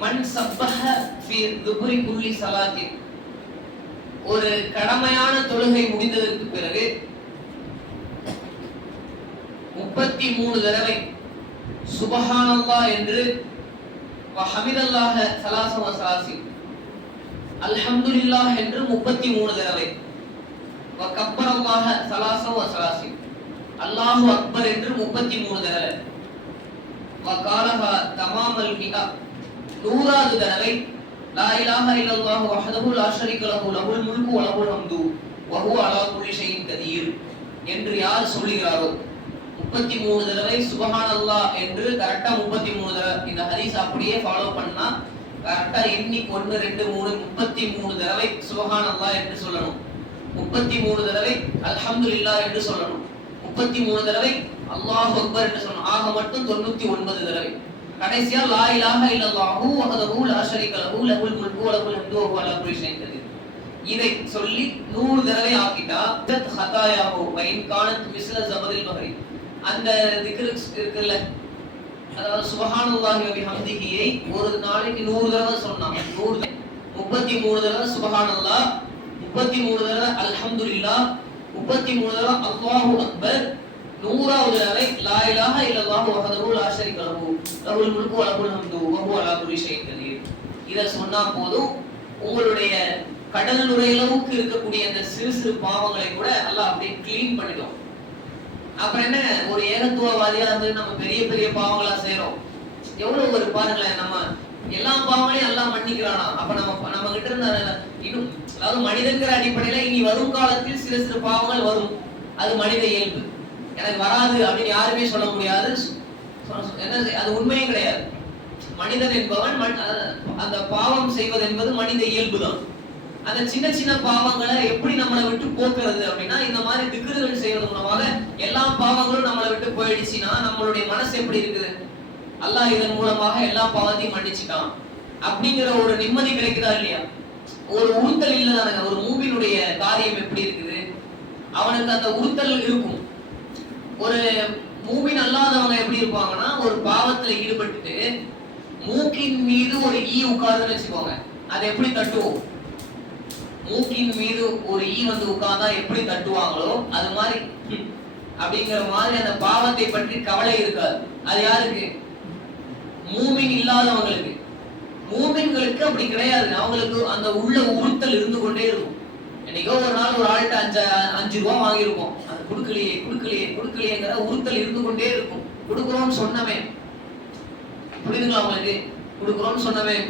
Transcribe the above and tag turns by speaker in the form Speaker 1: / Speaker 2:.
Speaker 1: மண் சப்பஹ ஃபி துபுரி குல்லி சலாத்தின் ஒரு கடமையான தொழுகை முடிந்ததற்கு பிறகு முப்பத்தி மூணு தடவை சுபஹானல்லா என்று ஹமிதல்லாஹ சலாசம சலாசி. அல்ஹம்துலில்லாஹ் என்று முப்பத்தி மூணு தடவை. கப்பர் சலாசம் சலாசி அல்லாஹு அக்பர் என்று முப்பத்தி மூணு தடவை வகாலஹா தமாமல் கிதா. நூறாவது தடவை லா இலாஹ இல்லல்லாஹு வஹதஹு லா ஷரீக லஹு லஹுல் முல்கு வ லஹுல் ஹம்து வ ஹுவ அலா குல்லி ஷைஇன் கதீர் என்று யார் சொல்லுகிறாரோ? முப்பத்தி மூணு தடவை சுபஹான் அல்லா என்று கரெக்டா முப்பத்தி மூணு தடவை இந்த ஹதீஸ் அப்படியே ஃபாலோ பண்ணா கரெக்டா எண்ணி ஒன்னு ரெண்டு மூணு முப்பத்தி மூணு தடவை சுபஹான் அல்லா என்று சொல்லணும். முப்பத்தி மூணு தடவை அல்ஹம்துலில்லாஹ் என்று சொல்லணும். முப்பத்தி மூணு தடவை அல்லாஹ் அக்பர் என்று சொல்லணும். ஆக மட்டும் தொண்ணூத்தி ஒன்பது தடவை. கடைசியா லா இலாஹ இல்லல்லாஹு வஹதஹு லா ஷரீக லஹு லஹுல் முல்கு வ லஹுல் ஹம்து வ ஹுவ அலா குல்லி ஷைஇன் கதீர். இதை சொல்லி நூறு தடவை ஆக்கிட்டா ஜத் ஹதாயாஹு வ இன் கானத் மிஸ்ல ஜபதில் பஹரி. அந்த திக்ரு இருக்குல்ல அதாவது சுபஹானல்லாஹி வ பிஹம்திஹியை ஒரு நாளைக்கு நூறு தடவை சொன்னாங்க நூறு முப்பத்தி மூணு தடவை சுபஹானல்லாஹ் முப்பத்தி மூணு தடவை அல்ஹம்துலில்லாஹ் முப்பத்தி மூணு தடவை அல்லாஹு அக்பர் நூறாவது தடவை லா இலாஹ இல்லல்லாஹு வஹதஹு லா ஷரீக லஹு. லஹுல் முல்கு வ லஹுல் ஹம்து வ ஹுவ அலா குல்லி ஷைஇன் கதீர். இத சொன்னா போதும் உங்களுடைய கடல் நுரையளவுக்கு இருக்கக்கூடிய அந்த சிறு சிறு பாவங்களை கூட அல்லாஹ் அப்படியே கிளீன் பண்ணிடும். அப்புறம் என்ன ஒரு ஏகத்துவவாதியா இருந்து நம்ம பெரிய பெரிய பாவங்களா செய்யறோம் எவ்வளவு ஒரு பாருங்களேன் நம்ம எல்லா பாவங்களையும் எல்லாம் மன்னிக்கிறானா? அப்ப நம்ம நம்ம கிட்ட இருந்த இன்னும் அதாவது மனிதங்கிற அடிப்படையில இனி வரும் காலத்தில் சிறு சிறு பாவங்கள் வரும். அது மனித இயல்பு. எனக்கு வராது அப்படின்னு யாருமே சொல்ல முடியாது. என்ன அது உண்மையும் கிடையாது. மனிதன் என்பவன் அந்த பாவம் செய்வது என்பது மனித இயல்பு தான் அந்த சின்ன சின்ன பாவங்களை எப்படி நம்மளை விட்டு போக்குறது அப்படின்னா இந்த மாதிரி திக்ருகள் செய்வது மூலமாக எல்லா பாவங்களும் நம்மளை விட்டு போயிடுச்சுன்னா நம்மளுடைய மனசு எப்படி இருக்குது? அல்லாஹ் இதன் மூலமாக எல்லா பாவத்தையும் மன்னிச்சுட்டான். அப்படிங்கிற ஒரு நிம்மதி கிடைக்குதா இல்லையா? ஒரு உறுத்தல் இல்லதானுங்க? ஒரு மூவினுடைய காரியம் எப்படி இருக்குது? அவனுக்கு அந்த உறுத்தல் இருக்கும். ஒரு மூமின் அல்லாதவங்க எப்படி இருப்பாங்கன்னா ஒரு பாவத்துல ஈடுபட்டுட்டு மூக்கின் மீது ஒரு ஈ உட்காருன்னு வச்சுக்கோங்க. அதை எப்படி தட்டுவோம்? மூக்கின் மீது ஒரு ஈ வந்து உட்கார்ந்தா எப்படி தட்டுவாங்களோ அது மாதிரி. அப்படிங்கிற மாதிரி அந்த பாவத்தை பற்றி கவலை இருக்காது. அது யாருக்கு? மூமின் இல்லாதவங்களுக்கு. மூமின்களுக்கு அப்படி கிடையாது. அவங்களுக்கு அந்த உள்ள உறுத்தல் இருந்து கொண்டே இருக்கும். என்னைக்கோ ஒரு நாள் ஒரு ஆள்கிட்ட அஞ்சு அஞ்சு ரூபா வாங்கியிருப்போம். கொடுக்கலையே கொடுக்கலையே கொடுக்கலையேங்கிற உறுத்தல் இருந்து கொண்டே இருக்கும். கொடுக்குறோம்னு சொன்னவன். புரியுதுங்களா உங்களுக்கு? கொடுக்குறோம்னு சொன்னவன்